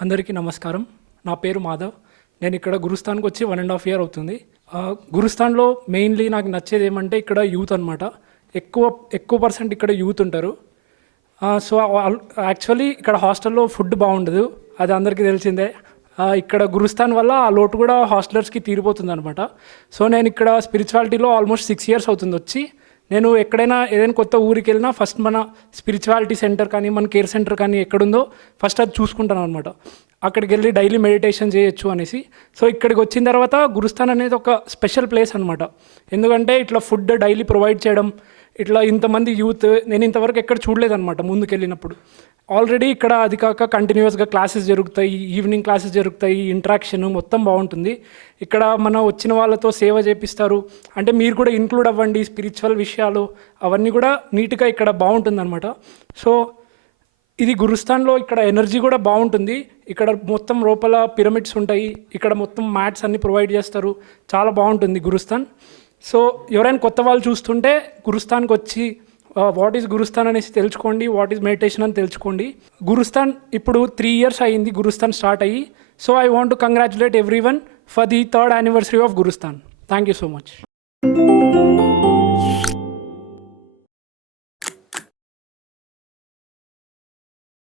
అందరికీ నమస్కారం. నా పేరు మాధవ్. నేను ఇక్కడ గురుస్థాన్కి వచ్చి 1.5 ఇయర్ అవుతుంది. గురుస్థాన్లో మెయిన్లీ నాకు నచ్చేది ఏమంటే ఇక్కడ యూత్ అనమాట. ఎక్కువ పర్సెంట్ ఇక్కడ యూత్ ఉంటారు. సో యాక్చువల్లీ ఇక్కడ హాస్టల్లో ఫుడ్ బాగుండదు, అది అందరికీ తెలిసిందే. ఇక్కడ గురుస్థాన్ వల్ల ఆ లోటు కూడా హాస్టలర్స్కి తీరిపోతుంది అనమాట. సో నేను ఇక్కడ స్పిరిచువాలిటీలో ఆల్మోస్ట్ 6 ఇయర్స్ అవుతుంది వచ్చి. నేను ఎక్కడైనా ఏదైనా కొత్త ఊరికి వెళ్ళినా ఫస్ట్ మన స్పిరిచువాలిటీ సెంటర్ కానీ మన కేర్ సెంటర్ కానీ ఎక్కడుందో ఫస్ట్ అది చూసుకుంటాను అనమాట. అక్కడికి వెళ్ళి డైలీ మెడిటేషన్ చేయొచ్చు అనేసి. సో ఇక్కడికి వచ్చిన తర్వాత గురుస్థాన్ అనేది ఒక స్పెషల్ ప్లేస్ అనమాట. ఎందుకంటే ఇట్లా ఫుడ్ డైలీ ప్రొవైడ్ చేయడం, ఇట్లా ఇంతమంది యూత్ నేను ఇంతవరకు ఎక్కడ చూడలేదన్నమాట ముందుకెళ్ళినప్పుడు. ఆల్రెడీ ఇక్కడ అది కాక కంటిన్యూస్గా క్లాసెస్ జరుగుతాయి, ఈవినింగ్ క్లాసెస్ జరుగుతాయి, ఇంటరాక్షన్ మొత్తం బాగుంటుంది. ఇక్కడ మనం వచ్చిన వాళ్ళతో సేవ చేపిస్తారు, అంటే మీరు కూడా ఇంక్లూడ్ అవ్వండి, స్పిరిచువల్ విషయాలు అవన్నీ కూడా నీట్గా ఇక్కడ బాగుంటుందన్నమాట. సో ఇది గురుస్థాన్లో ఇక్కడ ఎనర్జీ కూడా బాగుంటుంది. ఇక్కడ మొత్తం లోపల పిరమిడ్స్ ఉంటాయి, ఇక్కడ మొత్తం మ్యాట్స్ అన్ని ప్రొవైడ్ చేస్తారు, చాలా బాగుంటుంది గురుస్థాన్. సో ఎవరైనా కొత్త వాళ్ళు చూస్తుంటే గురుస్థాన్కి వచ్చి వాట్ ఈజ్ గురుస్థాన్ అనేసి తెలుసుకోండి, వాట్ ఈజ్ మెడిటేషన్ అని తెలుసుకోండి. గురుస్థాన్ ఇప్పుడు 3 ఇయర్స్ అయ్యింది గురుస్థాన్ స్టార్ట్ అయ్యి. So I want to congratulate every one for the 3rd anniversary of Gurusthan. Thank you so much.